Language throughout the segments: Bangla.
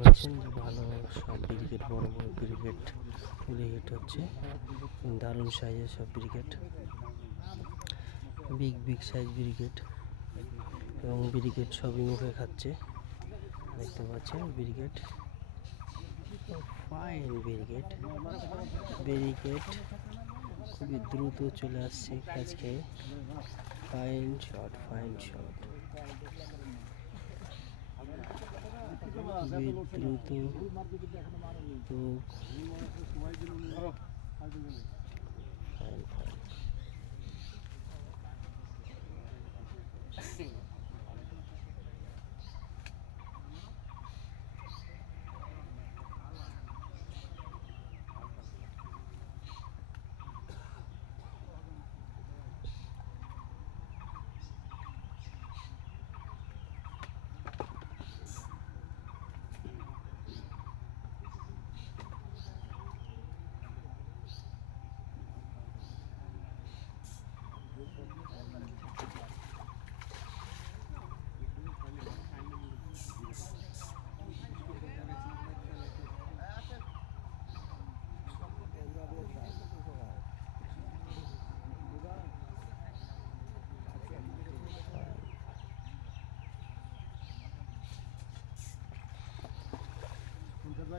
যে ভালো সব ব্রিগেড, বড় বড় ব্রিগেড ব্রিগেড হচ্ছে দারুণ সাইজের সব brigade. Big big size brigade এবং ব্রিগেড সবই মুখে খাচ্ছে, দেখতে পাচ্ছেন ব্রিগেড। ফাইন ব্রিগেড ব্রিগেড খুবই দ্রুত চলে আসছে ক্যাচ খেয়ে ফাইন শট ফাইন শট। খুবই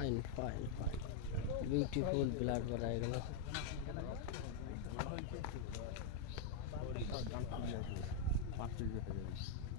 fine fine fine beautiful blood বার হয়ে গেল পাঁচ কেজি হয়ে যাবে